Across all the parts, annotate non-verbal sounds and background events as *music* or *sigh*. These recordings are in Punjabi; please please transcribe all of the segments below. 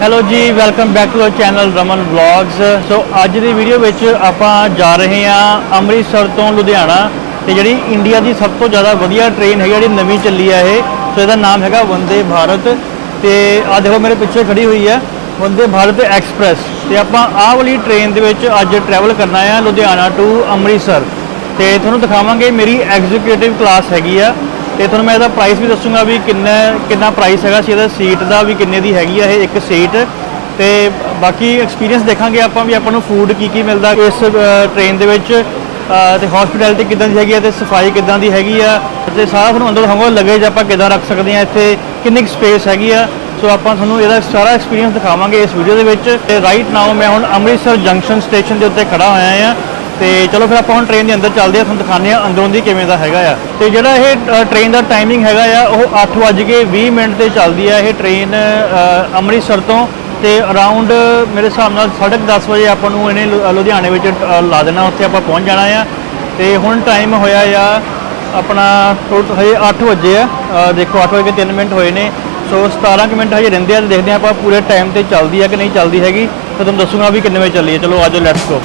Hello ji welcome back to our channel Raman vlogs so ਅੱਜ ਦੀ ਵੀਡੀਓ ਵਿੱਚ ਆਪਾਂ ਜਾ ਰਹੇ ਹਾਂ ਅੰਮ੍ਰਿਤਸਰ ਤੋਂ ਲੁਧਿਆਣਾ ਤੇ ਜਿਹੜੀ ਇੰਡੀਆ ਦੀ ਸਭ ਤੋਂ ਜ਼ਿਆਦਾ ਵਧੀਆ ਟ੍ਰੇਨ ਹੈਗੀ ਜਿਹੜੀ ਨਵੀਂ ਚੱਲੀ ਹੈ ਇਹ, ਸੋ ਇਹਦਾ ਨਾਮ ਹੈਗਾ ਵੰਦੇ ਭਾਰਤ ਤੇ ਆ ਦੇਖੋ ਮੇਰੇ ਪਿੱਛੇ ਖੜੀ ਹੋਈ ਹੈ ਵੰਦੇ ਭਾਰਤ ਐਕਸਪ੍ਰੈਸ ਤੇ ਆਪਾਂ ਆਹ ਵਾਲੀ ਟ੍ਰੇਨ ਦੇ ਵਿੱਚ ਅੱਜ ਟਰੈਵਲ ਕਰਨਾ ਹੈ ਲੁਧਿਆਣਾ ਟੂ ਅੰਮ੍ਰਿਤਸਰ ਤੇ ਤੁਹਾਨੂੰ ਦਿਖਾਵਾਂਗੇ ਮੇਰੀ ਐਗਜ਼ੀਕਿਊਟਿਵ ਕਲਾਸ ਹੈਗੀ ਆ। ਤੇ ਤੁਹਾਨੂੰ ਮੈਂ ਇਹਦਾ ਪ੍ਰਾਈਸ ਵੀ ਦੱਸੂਗਾ ਵੀ ਕਿੰਨਾ ਕਿੰਨਾ ਪ੍ਰਾਈਸ ਹੈਗਾ ਸੀ ਇਹਦਾ ਸੀਟ ਦਾ ਵੀ ਕਿੰਨੇ ਦੀ ਹੈਗੀ ਆ ਇਹ ਇੱਕ ਸੀਟ ਤੇ ਬਾਕੀ ਐਕਸਪੀਰੀਅੰਸ ਦੇਖਾਂਗੇ ਆਪਾਂ ਵੀ ਆਪਾਂ ਨੂੰ ਫੂਡ ਕੀ ਕੀ ਮਿਲਦਾ ਇਸ ਟ੍ਰੇਨ ਦੇ ਵਿੱਚ ਅ, ਤੇ ਹਸਪਿਟੈਲਿਟੀ ਕਿਦਾਂ ਦੀ ਹੈਗੀ ਆ ਤੇ ਸਫ਼ਾਈ ਕਿਦਾਂ ਦੀ ਹੈਗੀ ਆ। ਤੇ ਸਾਰਾ ਤੁਹਾਨੂੰ ਅੰਦਰ ਦਿਖਾਉਂਗਾ ਲਗੇਜ ਆਪਾਂ ਕਿਦਾਂ ਰੱਖ ਸਕਦੇ ਆ ਇੱਥੇ ਕਿੰਨੀ ਸਪੇਸ ਹੈਗੀ ਆ। ਸੋ ਆਪਾਂ ਤੁਹਾਨੂੰ ਇਹਦਾ ਸਾਰਾ ਐਕਸਪੀਰੀਅੰਸ ਦਿਖਾਵਾਂਗੇ ਇਸ ਵੀਡੀਓ ਦੇ ਵਿੱਚ। ਤੇ ਰਾਈਟ ਨਾਓ ਮੈਂ ਹੁਣ ਅੰਮ੍ਰਿਤਸਰ ਜੰਕਸ਼ਨ ਸਟੇਸ਼ਨ ਦੇ ਉੱਤੇ ਖੜਾ ਹੋਇਆ ਆ। ਤੇ ਚਲੋ ਫਿਰ ਆਪਾਂ ਹੁਣ ਟ੍ਰੇਨ ਦੇ ਅੰਦਰ ਚੱਲਦੇ ਆ ਤੁਹਾਨੂੰ ਦਿਖਾਉਂਦੇ ਆ ਅੰਦਰੋਂ ਦੀ ਕਿਵੇਂ ਦਾ ਹੈਗਾ ਆ। ਤੇ ਜਿਹੜਾ ਇਹ ਟ੍ਰੇਨ ਦਾ ਟਾਈਮਿੰਗ ਹੈਗਾ ਆ ਉਹ 8:20 ਮਿੰਟ ਤੇ ਚੱਲਦੀ ਆ ਇਹ ਟ੍ਰੇਨ ਅੰਮ੍ਰਿਤਸਰ ਤੋਂ। ਤੇ ਅਰਾਊਂਡ ਮੇਰੇ ਹਿਸਾਬ ਨਾਲ 10:30 ਵਜੇ ਆਪਾਂ ਨੂੰ ਇਹਨੇ ਲੁ- ਲੁਧਿਆਣੇ ਵਿੱਚ ਅ, ਲਾ ਦੇਣਾ ਉੱਥੇ ਆਪਾਂ ਪਹੁੰਚ ਜਾਣਾ ਆ। ਤੇ ਹੁਣ ਟਾਈਮ ਹੋਇਆ ਆ ਆਪਣਾ ਟੋਟ- ਹਜੇ 8 ਵਜੇ ਆ। ਅ, ਦੇਖੋ 8 ਵਜੇ 3 ਮਿੰਟ ਹੋਏ ਨੇ। ਸੋ 17 ਕੁ ਮਿੰਟ ਹਜੇ ਰਹਿੰਦੇ ਆ ਤੇ ਦੇਖਦੇ ਆ ਆਪਾਂ ਪੂਰੇ ਟਾਈਮ ਤੇ ਚੱਲਦੀ ਆ ਕਿ ਨਹੀਂ ਚੱਲਦੀ ਹੈਗੀ। ਤਾਂ ਤੁਹਾਨੂੰ ਦੱਸੂਗਾ ਵੀ ਕਿੰਨੇ ਵਜੇ ਚੱਲੀ ਹੈ ਚਲੋ ਆਜੋ ਲੈਟਸ ਗੋ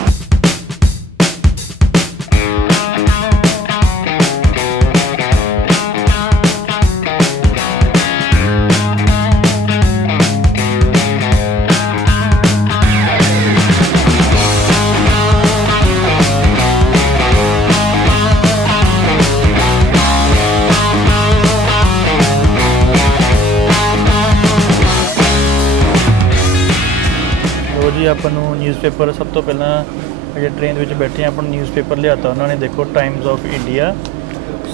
ਨਿਊਜ਼ਪੇਪਰ ਸਭ ਤੋਂ ਪਹਿਲਾਂ ਜੇ ਟ੍ਰੇਨ ਵਿੱਚ ਬੈਠੇ ਹਾਂ, ਆਪਾਂ ਨੂੰ ਨਿਊਜ਼ਪੇਪਰ ਲਿਆਤਾ, ਉਹਨਾਂ ਨੇ ਦੇਖੋ ਟਾਈਮਸ ਆਫ ਇੰਡੀਆ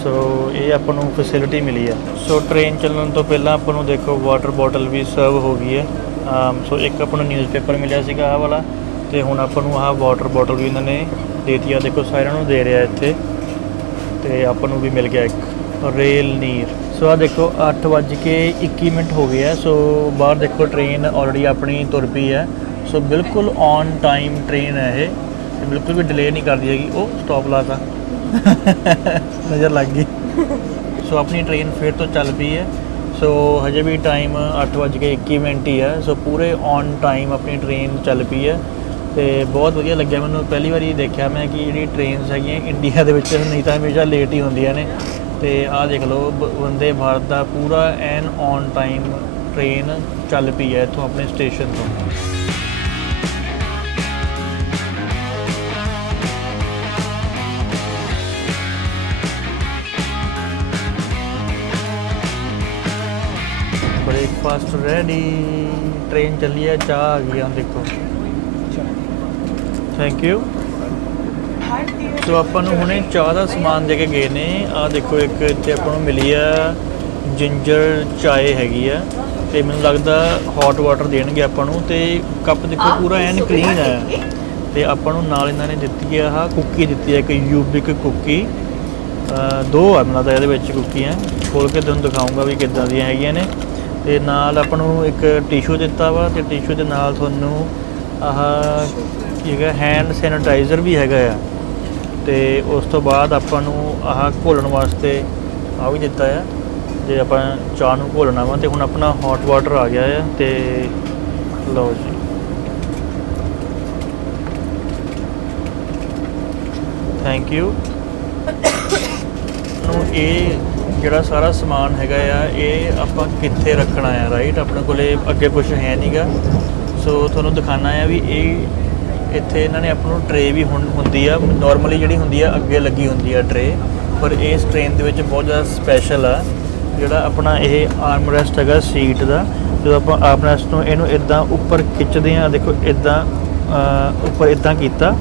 ਸੋ ਇਹ ਆਪਾਂ ਨੂੰ ਫੈਸਿਲਿਟੀ ਮਿਲੀ ਹੈ ਸੋ ਟ੍ਰੇਨ ਚੱਲਣ ਤੋਂ ਪਹਿਲਾਂ ਆਪਾਂ ਨੂੰ ਦੇਖੋ ਵਾਟਰ ਬੋਟਲ ਵੀ ਸਰਵ ਹੋ ਗਈ ਹੈ। um, ਸੋ ਇੱਕ ਆਪਾਂ ਨੂੰ ਨਿਊਜ਼ਪੇਪਰ ਮਿਲਿਆ ਸੀਗਾ ਆਹ ਵਾਲਾ, ਤੇ ਹੁਣ ਆਪਾਂ ਨੂੰ ਆਹ ਵਾਟਰ ਬੋਟਲ ਵੀ ਇਹਨਾਂ ਨੇ ਦੇਤੀ ਆ। ਦੇਖੋ ਸਾਰਿਆਂ ਨੂੰ ਦੇ ਰਿਹਾ ਇੱਥੇ, ਤੇ ਆਪਾਂ ਨੂੰ ਵੀ ਮਿਲ ਗਿਆ ਇੱਕ ਰੇਲ ਨੀਰ ਸੋ ਆ ਦੇਖੋ 8:21 ਮਿੰਟ ਹੋ ਗਏ ਆ। ਸੋ ਬਾਹਰ ਦੇਖੋ ਟ੍ਰੇਨ ਆਲਰੇਡੀ ਆਪਣੀ ਤੁਰ ਪਈ ਹੈ। ਸੋ ਬਿਲਕੁਲ ਔਨ ਟਾਈਮ ਟ੍ਰੇਨ ਹੈ ਇਹ। ਤੇ ਬਿਲਕੁਲ ਵੀ ਡਿਲੇ ਨਹੀਂ ਕਰਦੀ ਹੈਗੀ। ਉਹ ਸਟਾਪ ਲਾਤਾ। *laughs* ਨਜ਼ਰ ਲੱਗ ਗਈ। ਸੋ ਆਪਣੀ ਟ੍ਰੇਨ ਫਿਰ ਤੋਂ ਚੱਲ ਪਈ ਹੈ। ਸੋ ਹਜੇ ਵੀ ਟਾਈਮ 8:21 ਮਿੰਟ ਹੀ ਹੈ। ਸੋ ਪੂਰੇ ਔਨ ਟਾਈਮ ਆਪਣੀ ਟ੍ਰੇਨ ਚੱਲ ਪਈ ਹੈ। ਤੇ ਬਹੁਤ ਵਧੀਆ ਲੱਗਿਆ ਮੈਨੂੰ। ਪਹਿਲੀ ਵਾਰੀ ਦੇਖਿਆ ਮੈਂ ਕਿ ਜਿਹੜੀ ਟ੍ਰੇਨਸ ਹੈਗੀਆਂ ਇੰਡੀਆ ਦੇ ਵਿੱਚ ਨਹੀਂ ਤਾਂ ਹਮੇਸ਼ਾ ਲੇਟ ਹੀ ਹੁੰਦੀਆਂ ਨੇ। ਤੇ ਆਹ ਦੇਖ ਲਓ ਵੰਦੇ ਭਾਰਤ ਦਾ ਪੂਰਾ ਐਨ ਔਨ ਟਾਈਮ ਟ੍ਰੇਨ ਚੱਲ ਪਈ ਹੈ ਇੱਥੋਂ ਆਪਣੇ ਸਟੇਸ਼ਨ ਤੋਂ। ਬ੍ਰੇਕਫਾਸਟ ਰੈਡੀ ਟ੍ਰੇਨ ਚੱਲੀ ਹੈ ਚਾਹ ਆ ਗਈ ਆ ਦੇਖੋ। ਥੈਂਕ ਯੂ ਸੋ ਆਪਾਂ ਨੂੰ ਹੁਣੇ ਚਾਹ ਦਾ ਸਮਾਨ ਦੇ ਕੇ ਗਏ ਨੇ। ਆ ਦੇਖੋ ਇੱਕ ਇੱਥੇ ਆਪਾਂ ਨੂੰ ਮਿਲੀ ਆ ਜਿੰਜਰ ਚਾਏ ਹੈਗੀ ਆ। ਤੇ ਮੈਨੂੰ ਲੱਗਦਾ ਹੌਟ ਵਾਟਰ ਦੇਣਗੇ ਆਪਾਂ ਨੂੰ। ਤੇ ਕੱਪ ਦੇਖੋ ਪੂਰਾ ਐਨ ਕਲੀਨ ਹੈ। ਤੇ ਆਪਾਂ ਨੂੰ ਨਾਲ ਇਹਨਾਂ ਨੇ ਦਿੱਤੀ ਆ ਆਹ ਕੁੱਕੀ ਦਿੱਤੀ ਹੈ ਇੱਕ ਯੂਬਿਕ ਕੁੱਕੀ ਦੋ ਆ ਮੈਨੂੰ ਲੱਗਦਾ ਇਹਦੇ ਵਿੱਚ ਕੁੱਕੀਆਂ ਖੋਲ ਕੇ ਤੁਹਾਨੂੰ ਦਿਖਾਉਂਗਾ ਵੀ ਕਿੱਦਾਂ ਦੀਆਂ ਹੈਗੀਆਂ ਨੇ। ਤੇ ਨਾਲ ਆਪਾਂ ਨੂੰ ਇੱਕ ਟਿਸ਼ੂ ਦਿੱਤਾ ਵਾ ਤੇ ਟਿਸ਼ੂ ਦੇ ਨਾਲ ਤੁਹਾਨੂੰ ਆਹ ਕੀ ਹੈਗਾ ਹੈਂਡ ਸੈਨੀਟਾਈਜ਼ਰ ਵੀ ਹੈਗਾ ਆ। ਤੇ ਉਸ ਤੋਂ ਬਾਅਦ ਆਪਾਂ ਨੂੰ ਆਹ ਘੋਲਣ ਵਾਸਤੇ ਆ ਵੀ ਦਿੱਤਾ ਆ। ਜੇ ਆਪਾਂ ਚਾਹ ਨੂੰ ਘੋਲਣਾ ਵਾ ਤੇ ਹੁਣ ਆਪਣਾ ਹੌਟ ਵਾਟਰ ਆ ਗਿਆ ਆ ਤੇ ਲਓ ਜੀ। ਥੈਂਕ ਯੂ ਨੂੰ ਇਹ ਜਿਹੜਾ ਸਾਰਾ ਸਮਾਨ ਹੈਗਾ ਆ, ਇਹ ਆਪਾਂ ਕਿੱਥੇ ਰੱਖਣਾ ਆ ਰਾਈਟ ਆਪਣੇ ਕੋਲੇ ਅੱਗੇ ਕੁਝ ਹੈ ਨਹੀਂਗਾ ਸੋ ਤੁਹਾਨੂੰ ਦਿਖਾਣਾ ਆ ਵੀ ਇਹ ਇੱਥੇ ਇਹਨਾਂ ਨੇ ਆਪਾਂ ਨੂੰ ਟਰੇ ਵੀ ਹੁਣ ਹੁੰਦੀ ਆ ਨਾਰਮਲੀ ਜਿਹੜੀ ਹੁੰਦੀ ਆ, ਅੱਗੇ ਲੱਗੀ ਹੁੰਦੀ ਆ ਟਰੇ ਪਰ ਇਸ ਟ੍ਰੇਨ ਦੇ ਵਿੱਚ ਬਹੁਤ ਜ਼ਿਆਦਾ ਸਪੈਸ਼ਲ ਆ, ਜਿਹੜਾ ਆਪਣਾ ਇਹ ਆਰਮ ਰੈਸਟ ਹੈਗਾ ਸੀਟ ਦਾ। ਜਦੋਂ ਆਪਾਂ ਆਰਮ ਰੈਸਟ ਨੂੰ ਇਹਨੂੰ ਇਦਾਂ ਉੱਪਰ ਖਿੱਚਦੇ ਆ, ਦੇਖੋ ਇਦਾਂ ਉੱਪਰ ਇਦਾਂ ਕੀਤਾ।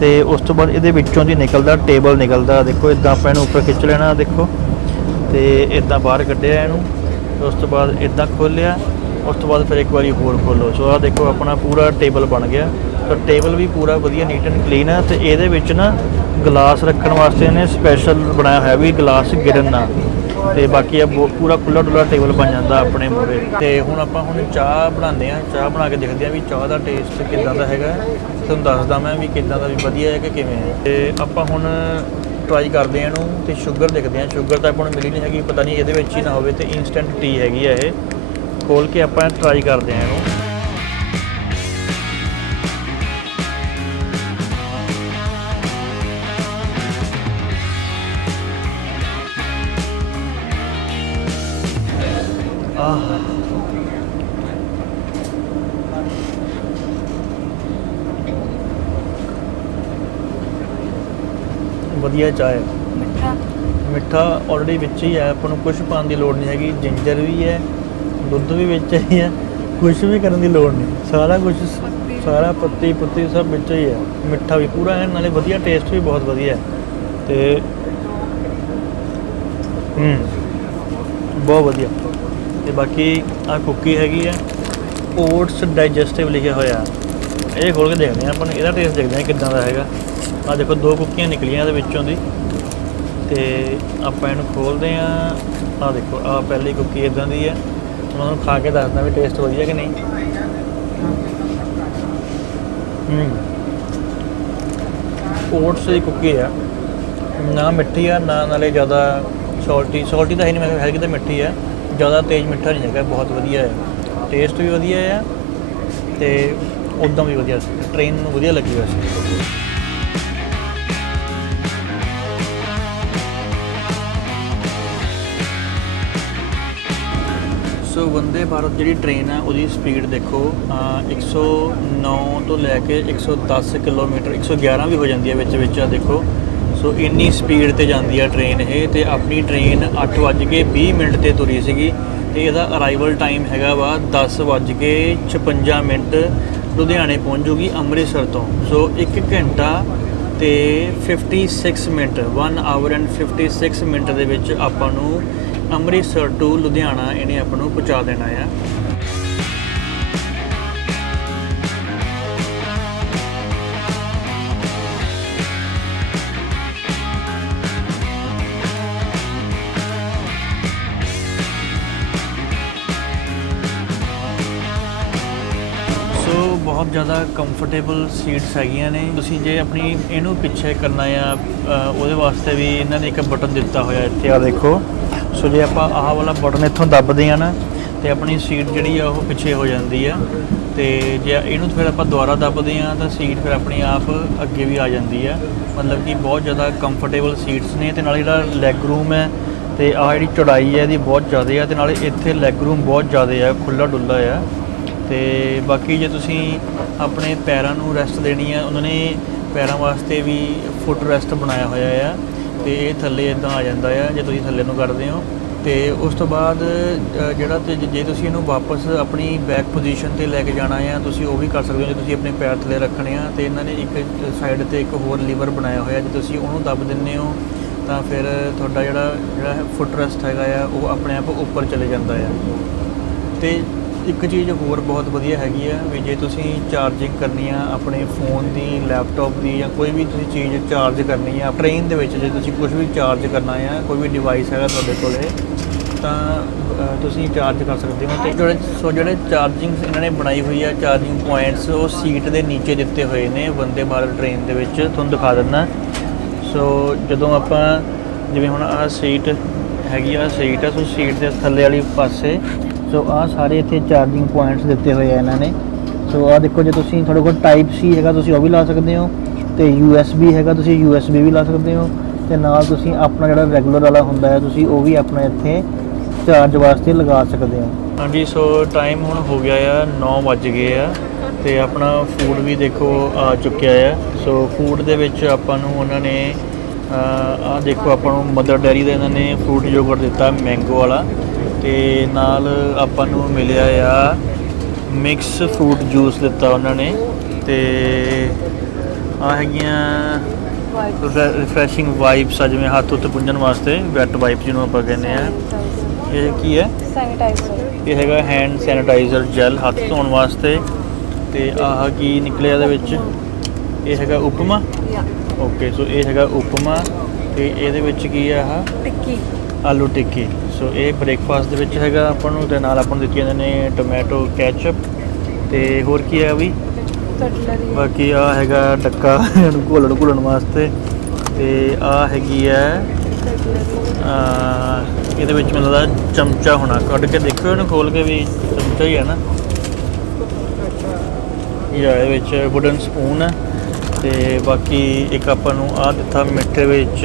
ਤੇ ਉਸ ਤੋਂ ਬਾਅਦ ਇਹਦੇ ਵਿੱਚੋਂ ਦੀ ਨਿਕਲਦਾ ਟੇਬਲ ਨਿਕਲਦਾ। ਦੇਖੋ ਇਦਾਂ ਆਪਾਂ ਇਹਨੂੰ ਉੱਪਰ ਖਿੱਚ ਲੈਣਾ, ਦੇਖੋ। ਤੇ ਇਦਾਂ ਬਾਹਰ ਕੱਢਿਆ ਇਹਨੂੰ ਉਸ ਤੋਂ ਬਾਅਦ ਇਦਾਂ ਖੋਲਿਆ ਉਸ ਤੋਂ ਬਾਅਦ ਫਿਰ ਇੱਕ ਵਾਰੀ ਹੋਰ ਖੋਲੋ ਸੋ ਆਹ ਦੇਖੋ, ਆਪਣਾ ਪੂਰਾ ਟੇਬਲ ਬਣ ਗਿਆ। ਤਾਂ ਟੇਬਲ ਵੀ ਪੂਰਾ ਵਧੀਆ ਨੀਟ ਐਂਡ ਕਲੀਨ ਹੈ ਤੇ ਇਹਦੇ ਵਿੱਚ ਨਾ ਗਲਾਸ ਰੱਖਣ ਵਾਸਤੇ ਇਹਨੇ ਸਪੈਸ਼ਲ ਬਣਾਇਆ ਹੋਇਆ ਵੀ ਗਲਾਸ ਗਿਰਨ ਨਾ ਤੇ ਬਾਕੀ ਆ ਬਹੁਤ- ਪੂਰਾ ਖੁੱਲਾ ਡੁੱਲਾ ਟੇਬਲ ਬਣ ਜਾਂਦਾ ਆਪਣੇ ਮੂਹਰੇ। ਤੇ ਹੁਣ ਆਪਾਂ ਹੁਣ ਚਾਹ ਬਣਾਉਂਦੇ ਆ ਚਾਹ ਬਣਾ ਕੇ ਦੇਖਦੇ ਆ ਵੀ ਚਾਹ ਦਾ ਟੇਸਟ ਕਿੱਦਾਂ ਦਾ ਹੈਗਾ। ਤੁਹਾਨੂੰ ਦੱਸਦਾ ਮੈਂ ਵੀ ਕਿੱਦਾਂ ਦਾ ਵੀ ਵਧੀਆ ਹੈ ਕਿ ਕਿਵੇਂ ਹੈ। ਤੇ ਆਪਾਂ ਹੁਣ ਟਰਾਈ ਕਰਦੇ ਆ ਇਹਨੂੰ ਤੇ ਸ਼ੂਗਰ ਦੇਖਦੇ ਆ ਸ਼ੂਗਰ ਤਾਂ ਆਪਾਂ ਨੂੰ ਮਿਲੀ ਨਹੀਂ ਹੈਗੀ, ਪਤਾ ਨਹੀਂ ਇਹਦੇ ਵਿੱਚ ਹੀ ਨਾ ਹੋਵੇ ਤੇ ਇਨਸਟੈਂਟ ਟੀ ਹੈਗੀ ਆ ਇਹ। ਖੋਲ ਕੇ ਆਪਾਂ ਟਰਾਈ ਕਰਦੇ ਆ ਇਹਨੂੰ। ਵਧੀਆ ਚਾਹ ਹੈ। ਮਿੱਠਾ। ਮਿੱਠਾ ਆਲਰੇਡੀ ਵਿੱਚ ਹੀ ਹੈ ਆਪਾਂ ਨੂੰ ਕੁਝ ਪਾਉਣ ਦੀ ਲੋੜ ਨਹੀਂ ਹੈਗੀ ਜਿੰਜਰ ਵੀ ਹੈ ਦੁੱਧ ਵੀ ਵਿੱਚ ਹੀ ਹੈ ਕੁਝ ਵੀ ਕਰਨ ਦੀ ਲੋੜ ਨਹੀਂ ਸਾਰਾ ਕੁਝ। ਸਾਰਾ ਪੱਤੀ ਪੁੱਤੀ ਸਭ ਵਿੱਚ ਹੀ ਹੈ ਮਿੱਠਾ ਵੀ ਪੂਰਾ ਹੈ ਨਾਲੇ ਵਧੀਆ ਟੇਸਟ ਵੀ ਬਹੁਤ ਵਧੀਆ ਹੈ ਤੇ ਹੂੰ ਬਹੁਤ ਵਧੀਆ ਤੇ ਬਾਕੀ ਆ ਕੁੱਕੀ ਹੈਗੀ ਹੈ ਓਟਸ ਡਾਈਜੈਸਟਿਵ ਲਿਖਿਆ ਹੋਇਆ ਇਹ ਖੋਲ ਕੇ ਦੇਖਦੇ ਹਾਂ ਆਪਾਂ ਨੂੰ ਇਹਦਾ ਟੇਸਟ ਦੇਖਦੇ ਹਾਂ ਕਿੱਦਾਂ ਦਾ ਹੈਗਾ। ਆ ਦੇਖੋ, ਦੋ ਕੁੱਕੀਆਂ ਨਿਕਲੀਆਂ ਇਹਦੇ ਵਿੱਚੋਂ ਦੀ। ਤੇ ਆਪਾਂ ਇਹਨੂੰ ਖੋਲਦੇ ਆ। ਆ ਦੇਖੋ ਆ ਪਹਿਲੀ ਕੁੱਕੀ ਇਦਾਂ ਦੀ ਹੈ। ਉਹਨਾਂ ਨੂੰ ਖਾ ਕੇ ਦੱਸਦਾ ਵੀ ਟੇਸਟ ਵਧੀਆ ਕਿ ਨਹੀਂ। ਹੂੰ। ਓਟਸ ਦੀ ਕੁੱਕੀ ਆ। ਨਾ ਮਿੱਠੀ ਆ, ਨਾ ਨਾਲੇ ਜ਼ਿਆਦਾ ਸੌਲਟੀ ਸੌਲਟੀ ਤਾਂ ਹੈ ਨਹੀਂ, ਮੈਂ ਹੈਗੀ ਤਾਂ ਮਿੱਠੀ ਆ। ਜ਼ਿਆਦਾ ਤੇਜ਼ ਮਿੱਠਾ ਨਹੀਂ ਹੈਗਾ, ਬਹੁਤ ਵਧੀਆ ਹੈ ਟੇਸਟ ਵੀ ਵਧੀਆ ਆ ਤੇ ਉਦਾਂ ਵੀ ਵਧੀਆ। ਸੀ ਟ੍ਰੇਨ ਨੂੰ ਵਧੀਆ ਲੱਗੀ ਵੈਸੇ ਸੋ ਵੰਦੇ ਭਾਰਤ ਜਿਹੜੀ ਟ੍ਰੇਨ ਆ ਉਹਦੀ ਸਪੀਡ ਦੇਖੋ, ਅਹ 109 ਤੋਂ ਲੈ ਕੇ 110 ਕਿਲੋਮੀਟਰ 111 ਵੀ ਹੋ ਜਾਂਦੀ ਹੈ ਵਿੱਚ ਵਿੱਚ ਆ ਦੇਖੋ। ਸੋ ਇੰਨੀ ਸਪੀਡ ਤੇ ਜਾਂਦੀ ਆ ਟ੍ਰੇਨ ਇਹ ਤੇ ਆਪਣੀ ਟ੍ਰੇਨ 8:20 ਮਿੰਟ ਤੇ ਤੁਰੀ ਸੀਗੀ ਤੇ ਇਹਦਾ ਅਰਾਈਵਲ ਟਾਈਮ ਹੈਗਾ ਵਾ 10:56 ਮਿੰਟ ਲੁਧਿਆਣੇ ਪਹੁੰਚ ਜੂਗੀ ਅੰਮ੍ਰਿਤਸਰ ਤੋਂ। ਸੋ 1 ਘੰਟਾ ਤੇ 56 ਮਿੰਟ 1 ਆਵਰ ਐਂਡ 56 ਮਿੰਟ ਦੇ ਵਿੱਚ ਆਪਾਂ ਨੂੰ ਅੰਮ੍ਰਿਤਸਰ ਟੂ ਲੁਧਿਆਣਾ, ਇਹਨੇ ਆਪਾਂ ਨੂੰ ਪਹੁੰਚਾ ਦੇਣਾ ਆ। ਸੋ ਬਹੁਤ ਜ਼ਿਆਦਾ ਕੰਫਰਟੇਬਲ ਸੀਟਸ ਹੈਗੀਆਂ ਨੇ। ਤੁਸੀਂ ਜੇ ਆਪਣੀ ਇਹਨੂੰ ਪਿੱਛੇ ਕਰਨਾ ਆ ਉਹਦੇ ਵਾਸਤੇ ਵੀ ਇਹਨਾਂ ਨੇ ਇੱਕ ਬਟਨ ਦਿੱਤਾ ਹੋਇਆ ਇੱਥੇ। ਆ ਦੇਖੋ। ਸੋ ਜੇ ਆਪਾਂ ਆਹ ਵਾਲਾ ਬਟਨ ਇੱਥੋਂ ਦੱਬਦੇ ਆ ਨਾ, ਤੇ ਆਪਣੀ ਸੀਟ ਜਿਹੜੀ ਆ ਉਹ ਪਿੱਛੇ ਹੋ ਜਾਂਦੀ ਆ। ਤੇ ਜੇ ਇਹਨੂੰ ਫਿਰ ਆਪਾਂ ਦੁਬਾਰਾ ਦੱਬਦੇ ਆ ਤਾਂ ਸੀਟ ਫਿਰ ਆਪਣੀ ਆਪ ਅੱਗੇ ਵੀ ਆ ਜਾਂਦੀ ਆ। ਮਤਲਬ ਕਿ ਬਹੁਤ ਜ਼ਿਆਦਾ ਕੰਫਰਟੇਬਲ ਸੀਟਸ ਨੇ ਤੇ ਨਾਲ ਜਿਹੜਾ ਲੈਗ ਰੂਮ ਹੈ ਤੇ ਆਹ ਜਿਹੜੀ ਚੌੜਾਈ ਹੈ ਇਹਦੀ ਬਹੁਤ ਜ਼ਿਆਦਾ ਆ ਤੇ ਨਾਲੇ ਇੱਥੇ ਲੈਗ ਰੂਮ ਬਹੁਤ ਜ਼ਿਆਦਾ ਆ ਖੁੱਲਾ ਡੁੱਲਾ ਆ। ਤੇ ਬਾਕੀ ਜੇ ਤੁਸੀਂ ਆਪਣੇ ਪੈਰਾਂ ਨੂੰ ਰੈਸਟ ਦੇਣੀ ਆ, ਉਹਨਾਂ ਨੇ ਪੈਰਾਂ ਵਾਸਤੇ ਵੀ ਫੁੱਟ ਰੈਸਟ ਬਣਾਇਆ ਹੋਇਆ ਆ। ਤੇ ਇਹ ਥੱਲੇ ਇਦਾਂ ਆ ਜਾਂਦਾ ਆ, ਜੇ ਤੁਸੀਂ ਥੱਲੇ ਨੂੰ ਕਰਦੇ ਹੋ। ਤੇ ਉਸ ਤੋਂ ਬਾਅਦ ਜਿਹੜਾ ਤੇ ਜੇ ਤੁਸੀਂ ਇਹਨੂੰ ਵਾਪਸ ਆਪਣੀ ਬੈਕ ਪੋਜੀਸ਼ਨ ਤੇ ਲੈ ਕੇ ਜਾਣਾ ਆ, ਤੁਸੀਂ ਉਹ ਵੀ ਕਰ ਸਕਦੇ ਹੋ, ਜੇ ਤੁਸੀਂ ਆਪਣੇ ਪੈਰ ਥੱਲੇ ਰੱਖਣੇ ਆ। ਤੇ ਇਹਨਾਂ ਨੇ ਇੱਕ ਸਾਈਡ ਤੇ ਇੱਕ ਹੋਰ ਲੀਵਰ ਬਣਾਇਆ ਹੋਇਆ, ਜੇ ਤੁਸੀਂ ਉਹਨੂੰ ਦੱਬ ਦਿੰਦੇ ਹੋ, ਤਾਂ ਫਿਰ ਤੁਹਾਡਾ ਜਿਹੜਾ ਜਿਹੜਾ ਫੁੱਟ ਰੈਸਟ ਹੈਗਾ ਆ, ਉਹ ਆਪਣੇ ਆਪ ਉੱਪਰ ਚਲੇ ਜਾਂਦਾ ਆ। ਤੇ ਇੱਕ ਚੀਜ਼ ਹੋਰ ਬਹੁਤ ਵਧੀਆ ਹੈਗੀ ਆ ਵੀ ਜੇ ਤੁਸੀਂ ਚਾਰਜਿੰਗ ਕਰਨੀ ਆ ਆਪਣੇ ਫੋਨ ਦੀ ਲੈਪਟਾਪ ਦੀ ਜਾਂ ਕੋਈ ਵੀ ਤੁਸੀਂ ਚੀਜ਼ ਚਾਰਜ ਕਰਨੀ ਆ ਟ੍ਰੇਨ ਦੇ ਵਿੱਚ ਜੇ ਤੁਸੀਂ ਕੁਝ ਵੀ ਚਾਰਜ ਕਰਨਾ ਆ, ਕੋਈ ਵੀ ਡਿਵਾਈਸ ਹੈਗਾ ਤੁਹਾਡੇ ਕੋਲੇ, ਤਾਂ ਤੁਸੀਂ ਚਾਰਜ ਕਰ ਸਕਦੇ ਹੋ। ਤੇ ਜਿਹੜੇ, ਸੋ ਜਿਹੜੇ ਚਾਰਜਿੰਗ ਇਹਨਾਂ ਨੇ ਬਣਾਈ ਹੋਈ ਆ ਚਾਰਜਿੰਗ ਪੁਆਇੰਟਸ ਉਹ ਸੀਟ ਦੇ ਨੀਚੇ ਦਿੱਤੇ ਹੋਏ ਨੇ ਵੰਦੇ ਭਾਰਤ ਟ੍ਰੇਨ ਦੇ ਵਿੱਚ, ਤੁਹਾਨੂੰ ਦਿਖਾ ਦਿੰਦਾ। ਸੋ ਜਦੋਂ ਆਪਾਂ, ਜਿਵੇਂ ਹੁਣ ਆਹ ਸੀਟ ਹੈਗੀ ਆ ਸੀਟ ਆ, ਸੋ ਸੀਟ ਦੇ ਥੱਲੇ ਵਾਲੀ ਪਾਸੇ ਸੋ ਆਹ ਸਾਰੇ ਇੱਥੇ ਚਾਰਜਿੰਗ ਪੁਆਇੰਟਸ ਦਿੱਤੇ ਹੋਏ ਆ ਇਹਨਾਂ ਨੇ। ਸੋ ਆਹ ਦੇਖੋ ਜੇ ਤੁਸੀਂ ਤੁਹਾਡੇ ਕੋਲ ਟਾਈਪ ਸੀ ਹੈਗਾ, ਤੁਸੀਂ ਉਹ ਵੀ ਲਾ ਸਕਦੇ ਹੋ। ਤੇ USB ਹੈਗਾ, ਤੁਸੀਂ USB ਵੀ ਲਾ ਸਕਦੇ ਹੋ। ਤੇ ਨਾਲ ਤੁਸੀਂ ਆਪਣਾ ਜਿਹੜਾ ਰੈਗੂਲਰ ਵਾਲਾ ਹੁੰਦਾ ਹੈ, ਤੁਸੀਂ ਉਹ ਵੀ ਆਪਣਾ ਇੱਥੇ ਚਾਰਜ ਵਾਸਤੇ ਲਗਾ ਸਕਦੇ ਹੋ। ਹਾਂਜੀ ਸੋ ਟਾਈਮ ਹੁਣ ਹੋ ਗਿਆ ਆ 9 ਵੱਜ ਗਏ ਆ। ਤੇ ਆਪਣਾ ਫੂਡ ਵੀ ਦੇਖੋ ਆ ਚੁੱਕਿਆ ਆ। ਸੋ ਫੂਡ ਦੇ ਵਿੱਚ ਆਪਾਂ ਨੂੰ ਉਹਨਾਂ ਨੇ ਆ ਦੇਖੋ ਆਪਾਂ ਨੂੰ ਮਦਰ ਡੈਰੀ ਦਾ ਇਹਨਾਂ ਨੇ ਫਰੂਟ ਯੋਗਰਟ ਦਿੱਤਾ ਮੈਂਗੋ ਵਾਲਾ। ਤੇ ਨਾਲ ਆਪਾਂ ਨੂੰ ਮਿਲਿਆ ਆ ਮਿਕਸ ਫਰੂਟ ਜੂਸ ਦਿੱਤਾ ਉਹਨਾਂ ਨੇ ਤੇ ਆ ਹੈਗੀਆਂ ਰਿਫਰੈਸ਼ਿੰਗ ਵਾਈਪਸ ਆ ਜਿਵੇਂ ਹੱਥ ਉੱਤੇ ਪੁੰਝਣ ਵਾਸਤੇ ਵੈਟ ਵਾਈਪ ਜਿਹਨੂੰ ਆਪਾਂ ਕਹਿੰਦੇ ਆ। ਇਹ ਕੀ ਹੈ? ਸੈਨੀਟਾਈਜ਼ਰ ਇਹ ਹੈਗਾ ਹੈਂਡ ਸੈਨੀਟਾਈਜ਼ਰ ਜੈਲ ਹੱਥ ਧੋਣ ਵਾਸਤੇ। ਤੇ ਆਹ ਕੀ ਨਿਕਲਿਆ ਇਹਦੇ ਵਿੱਚ? ਇਹ ਹੈਗਾ ਉਪਮਾ? ਓਕੇ ਸੋ ਇਹ ਹੈਗਾ ਉਪਮਾ ਤੇ ਇਹਦੇ ਵਿੱਚ ਕੀ ਆ ਆਹ? ਟਿੱਕੀ। ਆਲੂ ਟਿੱਕੀ। ਸੋ ਇਹ ਬ੍ਰੇਕਫਾਸਟ ਦੇ ਵਿੱਚ ਹੈਗਾ ਆਪਾਂ ਨੂੰ ਤੇ ਨਾਲ ਆਪਾਂ ਨੂੰ ਦਿੱਤੀਆਂ ਨੇ ਟੋਮੈਟੋ ਕੈਚਅਪ ਤੇ ਹੋਰ ਕੀ ਹੈ ਵੀ? ਕਟਲਰੀ ਬਾਕੀ ਆ ਹੈਗਾ ਡੱਕਾ ਇਹਨੂੰ ਘੋਲਣ ਘੋਲਣ ਵਾਸਤੇ ਤੇ ਆ ਹੈਗੀ ਹੈ ਆ ਇਹਦੇ ਵਿੱਚ ਮੈਨੂੰ ਲੱਗਦਾ ਚਮਚਾ ਹੋਣਾ ਕੱਢ ਕੇ ਦੇਖਿਓ ਇਹਨੂੰ ਖੋਲ ਕੇ ਵੀ ਚਮਚਾ ਹੀ ਹੈ ਨਾ। ਇਹ ਇਹਦੇ ਵਿੱਚ ਵੁਡਨ ਸਪੂਨ ਹੈ ਤੇ ਬਾਕੀ ਇੱਕ ਆਪਾਂ ਨੂੰ ਆ ਦਿੱਤਾ ਮਿੱਠੇ ਵਿੱਚ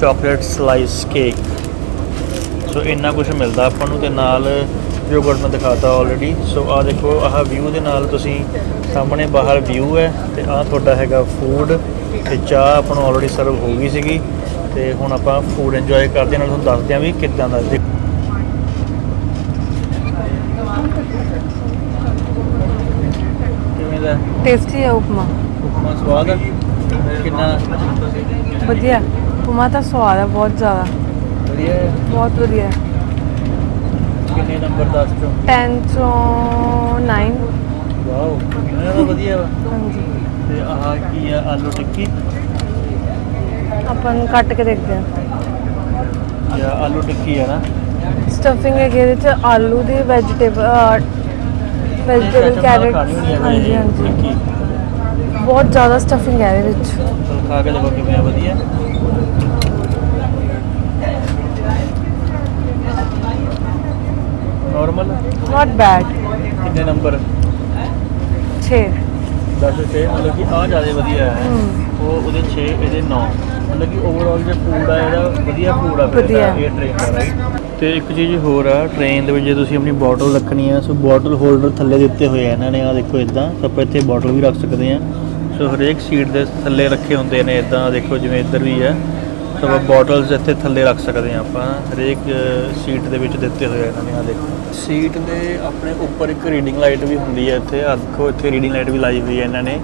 ਚਾਕਲੇਟ ਸਲਾਈਸ ਕੇਕ ਸੋ ਇੰਨਾ ਕੁਝ ਮਿਲਦਾ ਆਪਾਂ ਨੂੰ ਤੇ ਨਾਲ ਯੋਗਰਟ ਮੈਂ ਦਿਖਾਤਾ ਆਲਰੇਡੀ ਸੋ ਆ ਦੇਖੋ ਆਹ ਵਿਊ ਦੇ ਨਾਲ ਤੁਸੀਂ ਸਾਹਮਣੇ ਬਾਹਰ ਵਿਊ ਹੈ ਤੇ ਆ ਤੁਹਾਡਾ ਹੈਗਾ ਫੂਡ ਤੇ ਚਾਹ ਆਪਾਂ ਨੂੰ ਆਲਰੇਡੀ ਸਰਵ ਹੋ ਗਈ ਸੀਗੀ ਤੇ ਹੁਣ ਆਪਾਂ ਫੂਡ ਇੰਜੋਏ ਕਰਦੇ ਹਾਂ। ਨਾਲ ਤੁਹਾਨੂੰ ਦੱਸਦੇ ਹਾਂ ਵੀ ਕਿੱਦਾਂ ਦਾ ਦੇਖ- ਕਿਵੇਂ ਦਾ? ਟੇਸਟੀ ਹੈ ਉਪਮਾ। ਉਪਮਾ ਸਵਾਦ ਆ? ਕਿੰਨਾ? ਵਧੀਆ। ਉਪਮਾ ਤਾਂ ਸਵਾਦ ਹੈ ਬਹੁਤ ਜ਼ਿਆਦਾ। ਵਧੀਆ ਹੈ? ਬਹੁਤ ਵਧੀਆ ਕਿੰਨੇ ਨੰਬਰ 10 ਚੋਂ? 10 ਚੋਂ 9 ਵਾਓ ਇਹਨਾਂ ਦਾ ਵਧੀਆ ਵਾ। ਹਾਂਜੀ। ਤੇ ਆਹ ਕੀ ਆ ਆਲੂ ਟਿੱਕੀ? ਆਪਾਂ ਨੂੰ ਕੱਟ ਕੇ ਦੇਖਦੇ ਹਾਂ। ਜਾਂ ਆਲੂ ਟਿੱਕੀ ਹੈ ਨਾ? ਸਟਫਿੰਗ ਹੈਗੀ ਇਹਦੇ ਚ ਆਲੂ ਦੀ ਵੈਜੀਟੇਬਲ ਵੈਜੀਟੇਬਲ ਕੈਰਟ ਹਾਂਜੀ ਹਾਂਜੀ। ਟਿੱਕੀ। ਬਹੁਤ ਜ਼ਿਆਦਾ ਸਟਫਿੰਗ ਹੈ ਇਹਦੇ ਵਿੱਚ। ਚਲ ਖਾ ਕੇ ਦੇਖੋ ਕਿਵੇਂ ਆ ਵਧੀਆ। ਨਾਰਮਲ ਨਾਟ ਬੈਡ ਕਿੰਨੇ ਨੰਬਰ 6 10 6 ਮਤਲਬ ਕਿ ਆ ਜ਼ਿਆਦਾ ਵਧੀਆ ਹੈ। ਉਹ ਉਹਦੇ 6 ਇਹਦੇ 9 ਮਤਲਬ ਕਿ ਓਵਰਆਲ ਜੇ ਫੂਡ ਆ ਇਹਦਾ ਵਧੀਆ ਫੂਡ ਆ ਫਿਰ ਇਹ ਟ੍ਰੇਨ ਦਾ ਰਾਈਟ ਤੇ ਇੱਕ ਚੀਜ਼ ਹੋਰ ਆ ਟ੍ਰੇਨ ਦੇ ਵਿੱਚ ਜੇ ਤੁਸੀਂ ਆਪਣੀ ਬੋਟਲ ਰੱਖਣੀ ਆ ਸੋ ਬੋਟਲ ਹੋਲਡਰ ਥੱਲੇ ਦਿੱਤੇ ਹੋਏ ਆ ਇਹਨਾਂ ਨੇ ਆ ਦੇਖੋ ਇਦਾਂ ਸੋ ਆਪਾਂ ਇੱਥੇ ਬੋਟਲ ਵੀ ਰੱਖ ਸਕਦੇ ਆ। ਸੋ ਹਰੇਕ ਸੀਟ ਦੇ ਥੱਲੇ ਰੱਖੇ ਹੁੰਦੇ ਨੇ ਇਦਾਂ ਦੇਖੋ ਜਿਵੇਂ ਇੱਧਰ ਵੀ ਆ। ਸੋ ਆਪਾਂ ਬੋਟਲਸ ਇੱਥੇ ਥੱਲੇ ਰੱਖ ਸਕਦੇ ਆ ਆਪਾਂ ਹਰੇਕ ਸੀਟ ਦੇ ਵਿੱਚ ਦਿੱਤੇ ਹੋਏ ਆ ਇਹਨਾਂ ਨੇ ਆ ਦੇਖੋ। ਸੀਟ ਦੇ ਆਪਣੇ ਉੱਪਰ ਇੱਕ ਰੀਡਿੰਗ ਲਾਈਟ ਵੀ ਹੁੰਦੀ ਹੈ ਇੱਥੇ। ਆ ਦੇਖੋ, ਇੱਥੇ ਰੀਡਿੰਗ ਲਾਈਟ ਵੀ ਲਾਈ ਹੋਈ ਹੈ ਇਹਨਾਂ ਨੇ।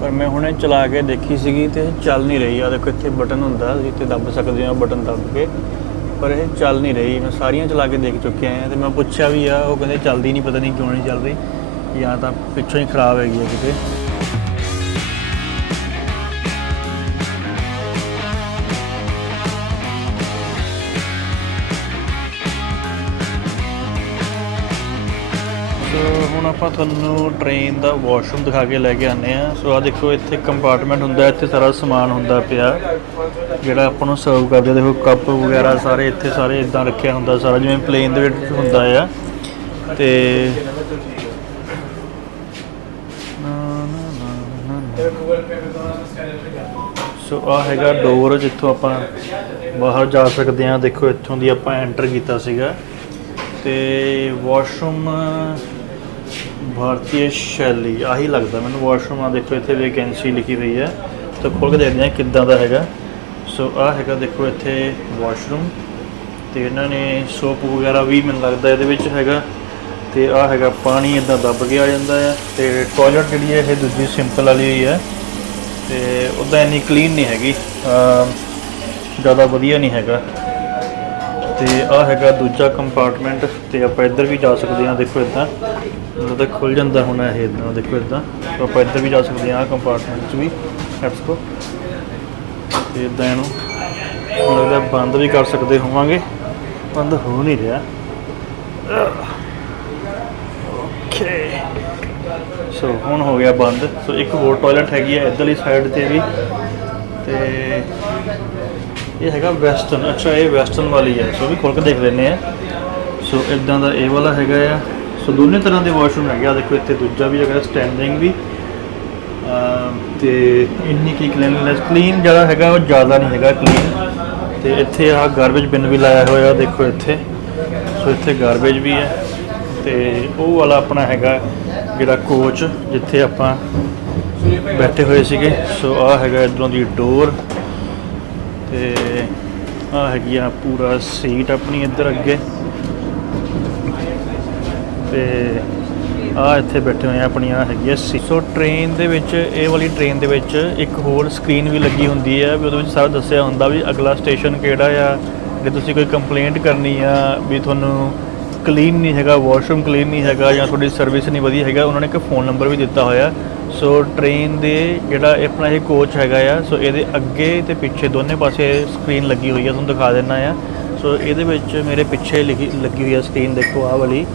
ਪਰ ਮੈਂ ਹੁਣੇ ਚਲਾ ਕੇ ਦੇਖੀ ਸੀਗੀ ਤੇ ਇਹ ਚੱਲ ਨਹੀਂ ਰਹੀ। ਆ ਦੇਖੋ, ਇੱਥੇ ਬਟਨ ਹੁੰਦਾ, ਤੁਸੀਂ ਇੱਥੇ ਦੱਬ ਸਕਦੇ ਹੋ ਬਟਨ ਦੱਬ ਕੇ। ਪਰ ਇਹ ਚੱਲ ਨਹੀਂ ਰਹੀ। ਮੈਂ ਸਾਰੀਆਂ ਚਲਾ ਕੇ ਦੇਖ ਚੁੱਕਿਆ ਹਾਂ ਤੇ ਮੈਂ ਪੁੱਛਿਆ ਵੀ ਆ, ਉਹ ਕਹਿੰਦੇ ਚੱਲਦੀ ਨਹੀਂ, ਪਤਾ ਨਹੀਂ ਕਿਉਂ ਨਹੀਂ ਚੱਲ ਰਹੀ ਜਾਂ ਤਾਂ ਪਿੱਛੋਂ ਹੀ ਖਰਾਬ ਹੈਗੀ ਹੈ ਕਿਤੇ। ਆਪਾਂ ਤੁਹਾਨੂੰ ਟ੍ਰੇਨ ਦਾ ਵਾਸ਼ਰੂਮ ਦਿਖਾ ਕੇ ਲੈ ਕੇ ਆਨੇ ਆ ਸੋ ਆ ਦੇਖੋ, ਇੱਥੇ ਕੰਪਾਰਟਮੈਂਟ ਹੁੰਦਾ, ਇੱਥੇ ਸਾਰਾ ਸਮਾਨ ਹੁੰਦਾ ਪਿਆ। ਜਿਹੜਾ ਆਪਾਂ ਨੂੰ ਸਰਵ ਕਰਦੇ ਦੇਖੋ ਕੱਪ ਵਗੈਰਾ ਸਾਰੇ ਇੱਥੇ ਸਾਰੇ ਇਦਾਂ ਰੱਖਿਆ ਹੁੰਦਾ, ਸਾਰਾ ਜਿਵੇਂ ਪਲੇਨ ਦੇ ਵਿੱਚ ਹੁੰਦਾ ਆ। ਤੇ ਸੋ ਆ ਹੈਗਾ ਡੋਰ ਜਿੱਥੋਂ ਆਪਾਂ ਬਾਹਰ ਜਾ ਸਕਦੇ ਆ ਦੇਖੋ, ਇੱਥੋਂ ਦੀ ਆਪਾਂ ਐਂਟਰ ਕੀਤਾ ਸੀਗਾ। ਤੇ ਵਾਸ਼ਰੂਮ ਭਾਰਤੀ ਸ਼ੈਲੀ, ਆਹੀ ਲੱਗਦਾ। ਮੈਨੂੰ ਵਾਸ਼ਰੂਮ ਆ ਦੇਖੋ, ਇੱਥੇ ਵੈਕੈਂਸੀ ਲਿਖੀ ਹੋਈ ਹੈ। ਤਾਂ ਖੋਲ ਕੇ ਦੇਖਦੇ ਹਾਂ ਕਿੱਦਾਂ ਦਾ ਹੈਗਾ। ਸੋ ਆ ਹੈਗਾ ਦੇਖੋ ਇੱਥੇ ਵਾਸ਼ਰੂਮ ਤੇ ਇਹਨਾਂ ਨੇ ਸੋਪ ਵਗੈਰਾ ਵੀ ਮੈਨੂੰ ਲੱਗਦਾ ਇਹਦੇ ਵਿੱਚ ਹੈਗਾ। ਤੇ ਆ ਹੈਗਾ ਪਾਣੀ ਇਦਾਂ ਦੱਬ ਕੇ ਆ ਜਾਂਦਾ ਹੈ। ਤੇ ਟਾਇਲਟ ਜਿਹੜੀ ਹੈ, ਇਹ ਦੂਜੀ ਸਿੰਪਲ ਵਾਲੀ ਹੋਈ ਹੈ। ਤੇ ਉਦਾਂ ਇੰਨੀ ਕਲੀਨ ਨਹੀਂ ਹੈਗੀ। ਜ਼ਿਆਦਾ ਵਧੀਆ ਨਹੀਂ ਹੈਗਾ। ਤੇ ਆ ਹੈਗਾ ਦੂਜਾ ਕੰਪਾਰਟਮੈਂਟ ਤੇ ਆਪਾਂ ਇੱਧਰ ਵੀ ਜਾ ਸਕਦੇ ਹਾਂ, ਦੇਖੋ ਇਦਾਂ। ਮਤਲਬ ਤਾਂ ਖੁੱਲ ਜਾਂਦਾ ਹੁਣ ਇਹ ਇਦਾਂ, ਦੇਖੋ ਇਦਾਂ। ਤਾਂ ਆਪਾਂ ਇੱਧਰ ਵੀ ਜਾ ਸਕਦੇ ਹਾਂ ਆ ਕੰਪਾਰਟਮੈਂਟ 'ਚ ਵੀ ਲੈਟਸ ਗੋ ਤੇ ਇਦਾਂ ਇਹਨੂੰ ਮੈਨੂੰ ਲੱਗਦਾ ਬੰਦ ਵੀ ਕਰ ਸਕਦੇ ਹੋਵਾਂਗੇ। ਬੰਦ ਹੋ ਨਹੀਂ ਰਿਹਾ। ਓਕੇ ਸੋ ਹੁਣ ਹੋ ਗਿਆ ਬੰਦ। ਸੋ ਇੱਕ ਹੋਰ ਟਾਇਲਟ ਹੈਗੀ ਹੈ ਇੱਧਰਲੀ ਸਾਈਡ ਤੇ ਵੀ। ਤੇ ਇਹ ਹੈਗਾ ਵੈਸਟਰਨ ਅੱਛਾ, ਇਹ ਵੈਸਟਰਨ ਵਾਲੀ ਹੈ। ਸੋ ਵੀ ਖੋਲ ਕੇ ਦੇਖ ਲੈਂਦੇ ਆ ਸੋ ਇਦਾਂ ਦਾ ਇਹ ਵਾਲਾ ਹੈਗਾ ਆ। ਸੋ ਦੋਨੇ ਤਰ੍ਹਾਂ ਦੇ ਵਾਸ਼ਰੂਮ ਹੈਗੇ ਆ। ਦੇਖੋ, ਇੱਥੇ ਦੂਜਾ ਵੀ ਹੈਗਾ ਸਟੈਂਡਿੰਗ ਵੀ। ਅਮ, ਤੇ ਇੰਨੀ ਕੀ ਕਲੀਨਨੈਸ ਕਲੀਨ ਜਿਹੜਾ ਹੈਗਾ, ਉਹ ਜ਼ਿਆਦਾ ਨਹੀਂ ਹੈਗਾ ਕਲੀਨ ਤੇ ਇੱਥੇ ਆ ਗਾਰਬੇਜ ਬਿਨ ਵੀ ਲਾਇਆ ਹੋਇਆ, ਦੇਖੋ ਇੱਥੇ। ਸੋ ਇੱਥੇ ਗਾਰਬੇਜ ਵੀ ਹੈ। ਤੇ ਉਹ ਵਾਲਾ ਆਪਣਾ ਹੈਗਾ, ਜਿਹੜਾ ਕੋਚ ਜਿੱਥੇ ਆਪਾਂ ਬੈਠੇ ਹੋਏ ਸੀਗੇ। ਸੋ ਆ ਹੈਗਾ ਇਧਰੋਂ ਦੀ ਡੋਰ ਤੇ ਆ ਹੈਗੀ ਆ ਪੂਰਾ ਸੀਟ ਆਪਣੀ ਇੱਧਰ ਅੱਗੇ। ਤੇ ਆ ਇੱਥੇ ਬੈਠੇ ਹੋਏ ਆ ਆਪਣੀਆਂ ਹੈਗੀਆਂ ਸੀ। ਸੋ ਟ੍ਰੇਨ ਦੇ ਵਿੱਚ, ਇਹ ਵਾਲੀ ਟ੍ਰੇਨ ਦੇ ਵਿੱਚ ਇੱਕ ਹੋਰ ਸਕਰੀਨ ਵੀ ਲੱਗੀ ਹੁੰਦੀ ਹੈ ਵੀ ਉਹਦੇ ਵਿੱਚ ਸਾਰਾ ਦੱਸਿਆ ਹੁੰਦਾ ਵੀ ਅਗਲਾ ਸਟੇਸ਼ਨ ਕਿਹੜਾ ਆ, ਜੇ ਤੁਸੀਂ ਕੋਈ ਕੰਪਲੇਂਟ ਕਰਨੀ ਆ ਵੀ ਤੁਹਾਨੂੰ ਕਲੀਨ ਨਹੀਂ ਹੈਗਾ ਵਾਸ਼ਰੂਮ ਕਲੀਨ ਨਹੀਂ ਹੈਗਾ ਜਾਂ ਤੁਹਾਡੀ ਸਰਵਿਸ ਨਹੀਂ ਵਧੀਆ ਹੈਗਾ, ਉਹਨਾਂ ਨੇ ਇੱਕ ਫੋਨ ਨੰਬਰ ਵੀ ਦਿੱਤਾ ਹੋਇਆ। ਸੋ ਟ੍ਰੇਨ ਦੇ ਜਿਹੜਾ ਇਹ ਆਪਣਾ ਇਹ ਕੋਚ ਹੈਗਾ ਆ ਸੋ ਇਹਦੇ ਅੱਗੇ ਤੇ ਪਿੱਛੇ ਦੋਨੇ ਪਾਸੇ ਸਕਰੀਨ ਲੱਗੀ ਹੋਈ ਆ, ਤੁਹਾਨੂੰ ਦਿਖਾ ਦਿੰਨਾ ਆ। ਸੋ ਇਹਦੇ ਵਿੱਚ ਮੇਰੇ ਪਿੱਛੇ ਲਿਖੀ, ਲੱਗੀ ਹੋਈ ਆ ਸਕਰੀਨ ਦੇਖੋ ਆਹ ਵਾਲੀ।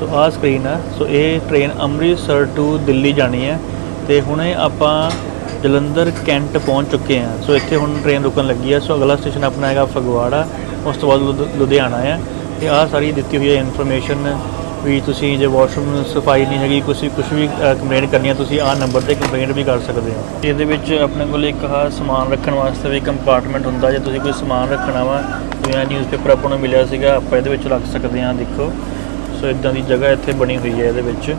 ਸੋ ਆਹ ਸਕਰੀਨ ਆ। ਸੋ ਇਹ ਟ੍ਰੇਨ ਅੰਮ੍ਰਿਤਸਰ ਟੂ ਦਿੱਲੀ ਜਾਣੀ ਹੈ ਤੇ ਹੁਣੇ ਆਪਾਂ ਜਲੰਧਰ, ਕੈਂਟ ਪਹੁੰਚ ਚੁੱਕੇ ਹਾਂ ਸੋ ਇੱਥੇ ਹੁਣ ਟ੍ਰੇਨ ਰੁਕਣ ਲੱਗੀ ਆ। ਸੋ ਅਗਲਾ ਸਟੇਸ਼ਨ ਆਪਣਾ ਹੈਗਾ ਫਗਵਾੜਾ। ਉਸ ਤੋਂ ਬਾਅਦ ਲੁਧ- ਲੁਧਿਆਣਾ ਆ। ਤੇ ਆਹ ਸਾਰੀ ਦਿੱਤੀ ਹੋਈ ਹੈ ਇਨਫੋਰਮੇਸ਼ਨ ਵੀ ਤੁਸੀਂ ਜੇ ਵਾਸ਼ਰੂਮ ਸਫ਼ਾਈ ਨਹੀਂ ਹੈਗੀ ਕੁਝ ਕੁਝ ਵੀ ਕੰਪਲੇਂਟ ਕਰਨੀ ਹੈ, ਤੁਸੀਂ ਆਹ ਨੰਬਰ ਤੇ ਕੰਪਲੇਂਟ ਵੀ ਕਰ ਸਕਦੇ ਹੋ। ਇਹਦੇ ਵਿੱਚ ਆਪਣੇ ਕੋਲ ਇੱਕ ਆਹ ਸਮਾਨ ਰੱਖਣ ਵਾਸਤੇ ਵੀ ਕੰਪਾਰਟਮੈਂਟ ਹੁੰਦਾ, ਜੇ ਤੁਸੀਂ ਕੋਈ ਸਮਾਨ ਰੱਖਣਾ ਵਾ ਜਿਵੇਂ ਨਿਊਜ਼ਪੇਪਰ ਆਪਾਂ ਨੂੰ ਮਿਲਿਆ ਸੀਗਾ, ਆਪਾਂ ਇਹਦੇ ਵਿੱਚ ਰੱਖ ਸਕਦੇ ਹਾਂ, ਦੇਖੋ। ਸੋ ਇਦਾਂ ਦੀ ਜਗ੍ਹਾ ਇੱਥੇ ਬਣੀ ਹੋਈ ਹੈ ਇਹਦੇ ਵਿੱਚ।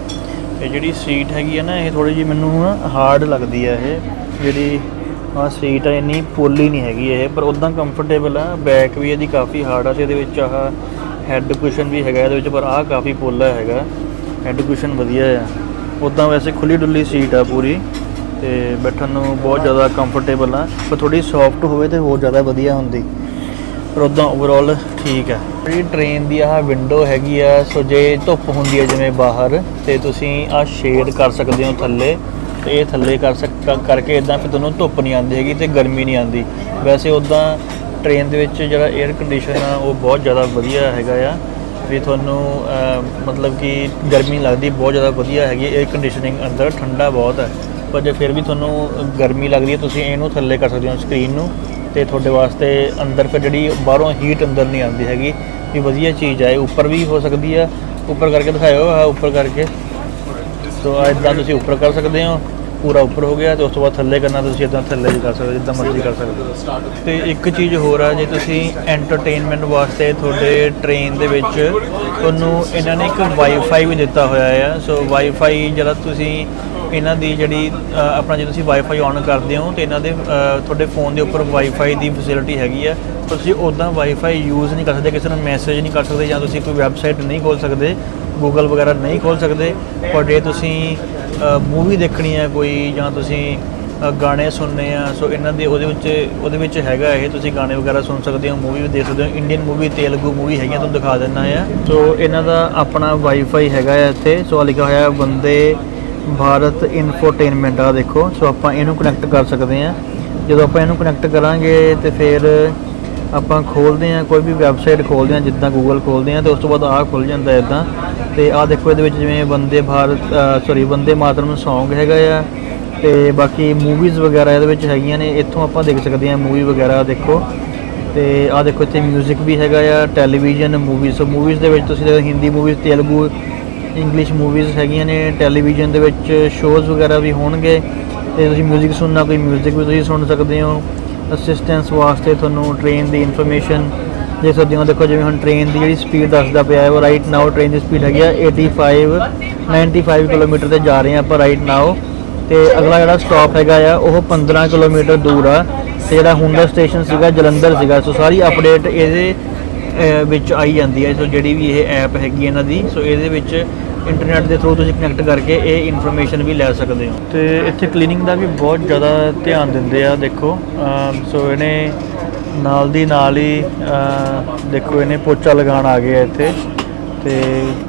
ਇਹ ਜਿਹੜੀ ਸੀਟ ਹੈਗੀ ਹੈ ਨਾ, ਇਹ ਥੋੜੀ ਜਿਹੀ ਮੈਨੂੰ ਹਾਰਡ ਲੱਗਦੀ ਹੈ ਇਹ। ਜਿਹੜੀ ਆਹ ਸੀਟ ਹੈ, ਇੰਨੀ ਪੋਲੀ ਨਹੀਂ ਹੈਗੀ ਇਹ, ਪਰ ਉਦਾਂ ਕੰਫਰਟੇਬਲ ਆ ਬੈਕ ਵੀ ਇਹਦੀ ਕਾਫੀ ਹਾਰਡ ਆ, ਤੇ ਇਹਦੇ ਵਿੱਚ ਆਹ ਹੈੱਡ ਕੁਸ਼ਨ ਵੀ ਹੈਗਾ ਇਹਦੇ ਵਿੱਚ, ਪਰ ਆਹ ਕਾਫੀ ਪੋਲਾ ਹੈਗਾ। ਹੈੱਡ ਕੁਸ਼ਨ ਵਧੀਆ ਆ। ਉਦਾਂ ਵੈਸੇ ਖੁੱਲੀ ਡੁੱਲੀ ਸੀਟ ਆ ਪੂਰੀ, ਤੇ ਬੈਠਣ ਨੂੰ ਬਹੁਤ ਜ਼ਿਆਦਾ ਕੰਫਰਟੇਬਲ ਆ। ਪਰ ਥੋੜੀ ਸੌਫਟ ਹੋਵੇ ਤੇ ਹੋਰ ਜ਼ਿਆਦਾ ਵਧੀਆ ਹੁੰਦੀ। ਪਰ ਉਦਾਂ ਓਵਰਆਲ ਠੀਕ ਆ। ਜਿਹੜੀ ਟ੍ਰੇਨ ਦੀ ਆਹ ਵਿੰਡੋ ਹੈਗੀ ਆ, ਸੋ ਜੇ ਧੁੱਪ ਹੁੰਦੀ ਹੈ ਜਿਵੇਂ ਬਾਹਰ, ਤੇ ਤੁਸੀਂ ਆਹ ਸ਼ੇਡ ਕਰ ਸਕਦੇ ਹੋ ਥੱਲੇ। ਤੇ ਇਹ ਥੱਲੇ ਕਰ ਸਕ ਕ- ਕਰਕੇ ਇਦਾਂ ਫਿਰ ਤੁਹਾਨੂੰ ਧੁੱਪ ਨਹੀਂ ਆਉਂਦੀ ਹੈਗੀ ਤੇ ਗਰਮੀ ਨਹੀਂ ਆਉਂਦੀ। ਵੈਸੇ ਉਦਾਂ ਟ੍ਰੇਨ ਦੇ ਵਿੱਚ ਜਿਹੜਾ 에ਅਰ ਕੰਡੀਸ਼ਨ ਆ, ਉਹ ਬਹੁਤ ਜ਼ਿਆਦਾ ਵਧੀਆ ਹੈਗਾ ਆ। ਵੀ ਤੁਹਾਨੂੰ ਮਤਲਬ ਕਿ ਗਰਮੀ ਲੱਗਦੀ, ਬਹੁਤ ਜ਼ਿਆਦਾ ਵਧੀਆ ਹੈਗੀ 에ਅਰ ਕੰਡੀਸ਼ਨਿੰਗ ਅੰਦਰ, ਠੰਡਾ ਬਹੁਤ ਹੈ ਪਰ ਜੇ ਫਿਰ ਵੀ ਤੁਹਾਨੂੰ ਗਰਮੀ ਲੱਗਦੀ ਹੈ, ਤੁਸੀਂ ਇਹਨੂੰ ਥੱਲੇ ਕਰ ਸਕਦੇ ਹੋ ਸਕਰੀਨ ਨੂੰ ਤੇ ਤੁਹਾਡੇ ਵਾਸਤੇ ਅੰਦਰ ਫਿਰ ਜਿਹੜੀ ਬਾਹਰੋਂ ਹੀਟ ਅੰਦਰ ਨਹੀਂ ਆਉਂਦੀ ਹੈਗੀ, ਵੀ ਵਧੀਆ ਚੀਜ਼ ਹੈ ਉੱਪਰ ਵੀ ਹੋ ਸਕਦੀ ਆ। ਉੱਪਰ ਕਰਕੇ ਦਿਖਾਇਓ ਆ ਉੱਪਰ ਕਰਕੇ। ਸੋ ਇਦਾਂ ਤੁਸੀਂ ਉੱਪਰ ਕਰ ਸਕਦੇ ਹੋ। ਪੂਰਾ ਉੱਪਰ ਹੋ ਗਿਆ ਤੇ ਉਸ ਤੋਂ ਬਾਅਦ ਥੱਲੇ ਕਰਨਾ ਤੁਸੀਂ ਇਦਾਂ ਥੱਲੇ ਵੀ ਕਰ ਸਕਦੇ ਜਿੱਦਾਂ ਮਰਜ਼ੀ ਕਰ ਸਕਦੇ ਹੋ। ਤੇ ਇੱਕ ਚੀਜ਼ ਹੋਰ ਆ, ਜੇ ਤੁਸੀਂ ਐਂਟਰਟੇਨਮੈਂਟ ਵਾਸਤੇ ਤੁਹਾਡੇ ਟ੍ਰੇਨ ਦੇ ਵਿੱਚ ਤੁਹਾਨੂੰ ਇਹਨਾਂ ਨੇ ਇੱਕ ਵਾਈਫਾਈ ਵੀ ਦਿੱਤਾ ਹੋਇਆ ਆ। ਸੋ ਵਾਈਫਾਈ ਜਿਹੜਾ ਤੁਸੀਂ ਇਹਨਾਂ ਦੀ ਜਿਹੜੀ ਆਪਣਾ ਜੇ ਤੁਸੀਂ ਵਾਈਫਾਈ ਔਨ ਕਰਦੇ ਹੋ, ਤੇ ਇਹਨਾਂ ਦੇ ਤੁਹਾਡੇ ਫੋਨ ਦੇ ਉੱਪਰ ਵਾਈਫਾਈ ਦੀ ਫੈਸਿਲਿਟੀ ਹੈਗੀ ਆ। ਤੁਸੀਂ ਉਦਾਂ ਵਾਈਫਾਈ ਯੂਜ਼ ਨਹੀਂ ਕਰ ਸਕਦੇ, ਕਿਸੇ ਨੂੰ ਮੈਸੇਜ ਨਹੀਂ ਕਰ ਸਕਦੇ ਜਾਂ ਤੁਸੀਂ ਕੋਈ ਵੈਬਸਾਈਟ ਨਹੀਂ ਖੋਲ ਸਕਦੇ ਗੂਗਲ ਵਗੈਰਾ ਨਹੀਂ ਖੋਲ ਸਕਦੇ। ਪਰ ਜੇ ਤੁਸੀਂ ਮੂਵੀ ਦੇਖਣੀ ਹੈ ਕੋਈ ਜਾਂ ਤੁਸੀਂ ਗਾਣੇ ਸੁਣਨੇ ਆ ਸੋ ਇਹਨਾਂ ਦੇ ਉਹਦੇ ਵਿੱਚ ਉਹਦੇ ਵਿੱਚ ਹੈਗਾ ਇਹ, ਤੁਸੀਂ ਗਾਣੇ ਵਗੈਰਾ ਸੁਣ ਸਕਦੇ ਹੋ ਮੂਵੀ ਵੀ ਦੇਖ ਸਕਦੇ ਹੋ ਇੰਡੀਅਨ ਮੂਵੀ ਤੇਲਗੂ ਮੂਵੀ ਹੈਗੀਆਂ ਤੁਹਾਨੂੰ ਦਿਖਾ ਦਿੰਦਾ ਆ। ਸੋ ਇਹਨਾਂ ਦਾ ਆਪਣਾ ਵਾਈਫਾਈ ਹੈਗਾ ਆ ਇੱਥੇ ਸੋ ਆਹ ਲਿਖਿਆ ਹੋਇਆ ਬੰਦੇ ਭਾਰਤ ਇਨਫੋਟੇਨਮੈਂਟ ਆ ਦੇਖੋ ਸੋ ਆਪਾਂ ਇਹਨੂੰ ਕਨੈਕਟ ਕਰ ਸਕਦੇ ਆ। ਜਦੋਂ ਆਪਾਂ ਇਹਨੂੰ ਕਨੈਕਟ ਕਰਾਂਗੇ ਤੇ ਫਿਰ ਆਪਾਂ ਖੋਲਦੇ ਆ ਕੋਈ ਵੀ ਵੈਬਸਾਈਟ ਖੋਲਦੇ ਆ ਜਿੱਦਾਂ ਗੂਗਲ ਖੋਲਦੇ ਆ ਤੇ ਉਸ ਤੋਂ ਬਾਅਦ ਆਹ ਖੁੱਲ ਜਾਂਦਾ ਇਦਾਂ ਤੇ ਆਹ ਦੇਖੋ ਇਹਦੇ ਵਿੱਚ ਜਿਵੇਂ ਬੰਦੇ ਭਾਰਤ ਸੌਰੀ ਬੰਦੇ ਮਾਤਰਮ Song ਹੈਗਾ ਆ ਤੇ ਬਾਕੀ ਮੂਵੀਜ਼ ਵਗੈਰਾ ਇਹਦੇ ਵਿੱਚ ਹੈਗੀਆਂ ਨੇ ਇੱਥੋਂ ਆਪਾਂ ਦੇਖ ਸਕਦੇ ਆ ਮੂਵੀ ਵਗੈਰਾ ਦੇਖੋ ਤੇ ਆਹ ਦੇਖੋ ਇੱਥੇ 뮤직 ਵੀ ਹੈਗਾ ਆ ਟੈਲੀਵਿਜ਼ਨ ਮੂਵੀਜ਼ ਸੋ ਮੂਵੀਜ਼ ਦੇ ਵਿੱਚ ਤੁਸੀਂ ਦੇਖੋ Hindi movies Telugu English movies ਹੈਗੀਆਂ ਨੇ ਟੈਲੀਵਿਜ਼ਨ ਦੇ ਵਿੱਚ ਸ਼ੋਜ਼ ਵਗੈਰਾ ਵੀ ਹੋਣਗੇ ਤੇ ਤੁਸੀਂ 뮤직 ਸੁਣਨਾ ਕੋਈ 뮤직 ਵੀ ਤੁਸੀਂ ਸੁਣ ਸਕਦੇ ਹੋ ਅਸਿਸਟੈਂਸ ਵਾਸਤੇ ਤੁਹਾਨੂੰ ਟ੍ਰੇਨ ਦੀ ਇਨਫੋਰਮੇਸ਼ਨ ਦੇਖ ਸਕਦੇ ਹੋ ਦੇਖੋ, ਜਿਵੇਂ ਹੁਣ ਟ੍ਰੇਨ ਦੀ ਜਿਹੜੀ ਸਪੀਡ ਦੱਸਦਾ ਪਿਆ ਹੈ, ਉਹ ਰਾਈਟ ਨਾਓ ਟ੍ਰੇਨ ਦੀ ਸਪੀਡ ਹੈਗੀ ਆ 85 95 ਕਿਲੋਮੀਟਰ ਤੇ ਜਾ ਰਹੇ ਹਾਂ ਆਪਾਂ ਰਾਈਟ ਨਾਓ ਤੇ ਅਗਲਾ ਜਿਹੜਾ ਸਟਾਪ ਹੈਗਾ ਆ, ਉਹ 15 ਕਿਲੋਮੀਟਰ ਦੂਰ ਆ ਤੇ ਜਿਹੜਾ ਹੁਣ ਦਾ ਸਟੇਸ਼ਨ ਸੀਗਾ, ਜਲੰਧਰ ਸੀਗਾ। ਸੋ ਸਾਰੀ ਅਪਡੇਟ ਇਹਦੇ ਵਿੱਚ ਆਈ ਜਾਂਦੀ ਹੈ। ਸੋ ਜਿਹੜੀ ਵੀ ਇਹ ਐਪ ਹੈਗੀ ਇਹਨਾਂ ਦੀ ਸੋ ਇਹਦੇ ਵਿੱਚ ਇੰਟਰਨੈਟ ਦੇ ਥਰੂ ਤੁਸੀਂ ਕਨੈਕਟ ਕਰਕੇ ਇਹ ਇਨਫੋਰਮੇਸ਼ਨ ਵੀ ਲੈ ਸਕਦੇ ਹੋ। ਤੇ ਇੱਥੇ ਕਲੀਨਿੰਗ ਦਾ ਵੀ ਬਹੁਤ ਜ਼ਿਆਦਾ ਧਿਆਨ ਦਿੰਦੇ ਆ, ਦੇਖੋ। ਸੋ ਇਹਨੇ ਨਾਲ ਦੀ ਨਾਲ ਹੀ ਦੇਖੋ ਇਹਨੇ ਪੋਚਾ ਲਗਾਉਣ ਆ ਗਏ ਆ ਇੱਥੇ। ਤੇ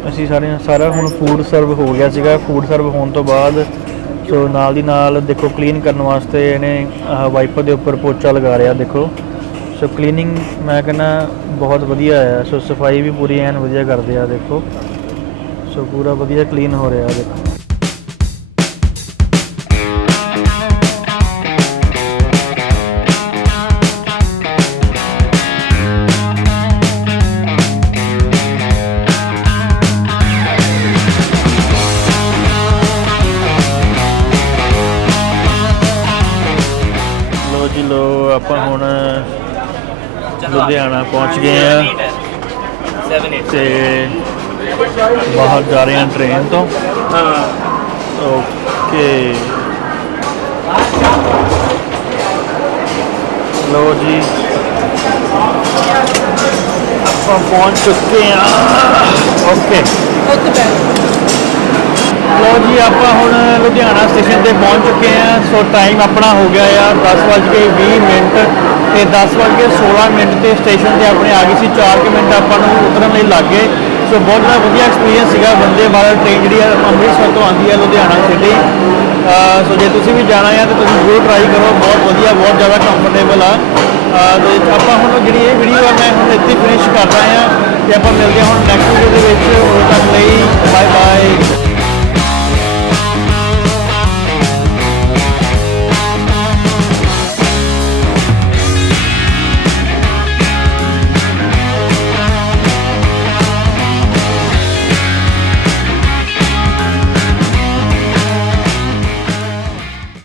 ਅਸੀਂ ਸਾਰੇ ਸਾਰਾ ਹੁਣ ਫੂਡ ਸਰਵ ਹੋ ਗਿਆ ਸੀਗਾ। ਫੂਡ ਸਰਵ ਹੋਣ ਤੋਂ ਬਾਅਦ ਸੋ ਨਾਲ ਦੀ ਨਾਲ ਦੇਖੋ ਕਲੀਨ ਕਰਨ ਵਾਸਤੇ ਇਹਨੇ ਵਾਈਪਰ ਦੇ ਉੱਪਰ ਪੋਚਾ ਲਗਾ ਰਿਹਾ, ਦੇਖੋ। ਸੋ ਕਲੀਨਿੰਗ ਮੈਂ ਕਹਿੰਦਾ ਬਹੁਤ ਵਧੀਆ ਆ। ਸੋ ਸਫ਼ਾਈ ਵੀ ਪੂਰੀ ਐਨ ਵਧੀਆ ਕਰਦੇ ਆ, ਦੇਖੋ। ਸੋ ਪੂਰਾ ਵਧੀਆ ਕਲੀਨ ਹੋ ਰਿਹਾ ਦੇਖੋ ਜੀ ਲੋ ਆਪਾਂ ਹੁਣ ਲੁਧਿਆਣਾ ਪਹੁੰਚ ਗਏ ਆ। ਤੇ ਬਾਹਰ ਜਾ ਰਹੇ ਹਾਂ ਟ੍ਰੇਨ ਤੋਂ। ਓਕੇ ਲੋ ਜੀ। ਆਪਾਂ ਪਹੁੰਚ ਚੁੱਕੇ ਆ ਓਕੇ ਲੋ ਜੀ ਆਪਾਂ ਹੁਣ ਲੁਧਿਆਣਾ ਸਟੇਸ਼ਨ ਤੇ ਪਹੁੰਚ ਚੁੱਕੇ ਆ ਸੋ ਟਾਈਮ ਆਪਣਾ ਹੋ ਗਿਆ ਆ 10:20 ਮਿੰਟ ਤੇ 10:16 ਮਿੰਟ ਤੇ ਸਟੇਸ਼ਨ ਤੇ ਆਪਣੇ ਆ ਗਈ ਸੀ। 4 ਮਿੰਟ ਆਪਾਂ ਨੂੰ ਉਤਰਨ ਲਈ ਲੱਗ ਸੋ ਬਹੁਤ ਜ਼ਿਆਦਾ ਵਧੀਆ ਐਕਸਪੀਰੀਅੰਸ ਸੀਗਾ ਬੰਦੇ ਭਾਰਤ ਟ੍ਰੇਨ ਜਿਹੜੀ ਆ ਅੰਮ੍ਰਿਤਸਰ ਤੋਂ ਆਉਂਦੀ ਹੈ ਲੁਧਿਆਣਾ ਸਿਟੀ ਸੋ ਜੇ ਤੁਸੀਂ ਵੀ ਜਾਣਾ ਹੈ ਤਾਂ ਤੁਸੀਂ ਜ਼ਰੂਰ ਟਰਾਈ ਕਰੋ, ਬਹੁਤ ਵਧੀਆ, ਬਹੁਤ ਜ਼ਿਆਦਾ ਕੰਫਰਟੇਬਲ ਆ। ਅਹ ਤੇ ਆਪਾਂ ਹੁਣ ਜਿਹੜੀ ਇਹ ਵੀਡੀਓ ਆ, ਮੈਂ ਹੁਣ ਇੱਥੇ ਫਿਨਿਸ਼ ਕਰਦਾ ਆ ਤੇ ਆਪਾਂ ਮਿਲਦੇ ਹਾਂ ਹੁਣ ਨੈਕਸਟ ਵੀਡੀਓ ਦੇ ਵਿੱਚ। ਉਦੋਂ ਤੱਕ ਲਈ ਬਾਏ ਬਾਏ